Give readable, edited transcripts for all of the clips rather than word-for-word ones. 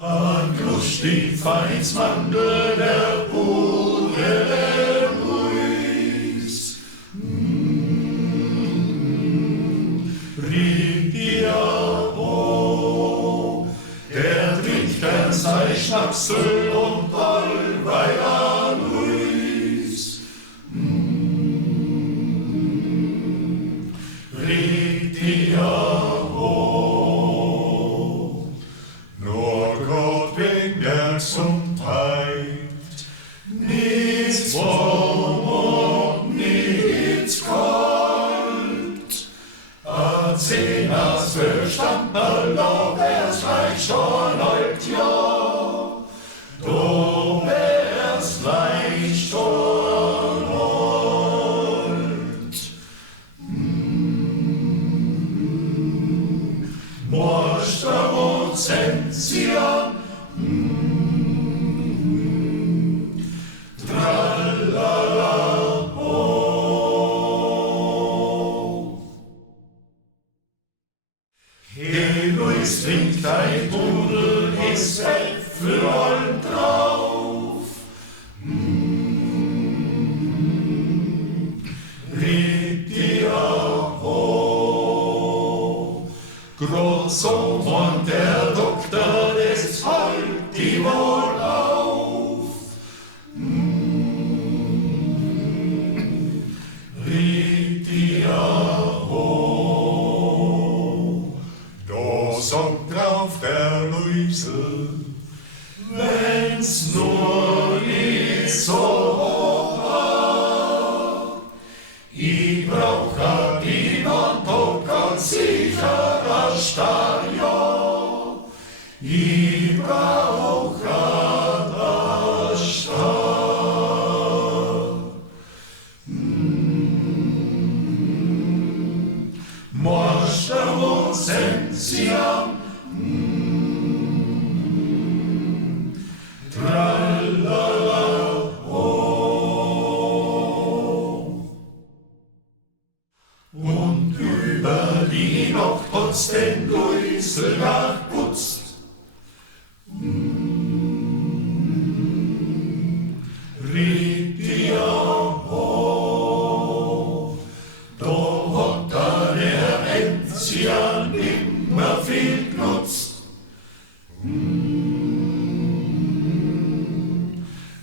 Anglus die Feinsmandel der Bude der Ruis. Rigiamo, der trinkt gern sei Schnapsel und allweil an Ruis. Rigiamo, nur Gott wegen der Gesundheit, nichts warm und nichts kalt. Zehners Verstandmal, doch erst gleich schon alt, ja, doch erst gleich schon alt. Moster und Sensia, tralala, oh. Hey, Luis, trinkt dein Pudel, ist Äpfel und drauf. Red dir hoch. Groß und der Doktor lässt halt die wohl auf. Red dir hoch. Da sagt drauf der Luise, wenn's nur nicht so hoch war. Ich brauch a Gin und Tod ganz sicher a Stadion. Ich brauch a Stadion. Moster und Sensia, tralala, oh. Und über die Nacht hat's den Luisel geputzt. Red dir hoch. Da hat der Enzian immer viel genutzt.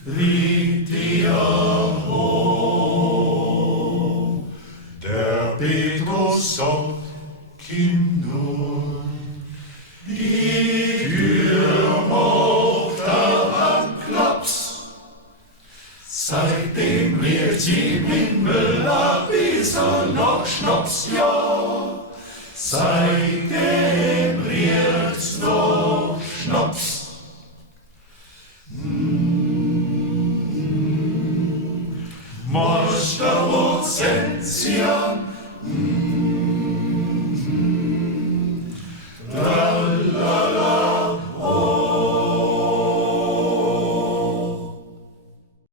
Red dir hoch. Der Petrus sagt, Kinder, die Tür macht aber Klaps. Seitdem riecht sie im Himmel ein bisschen nach Schnaps, ja. Seitdem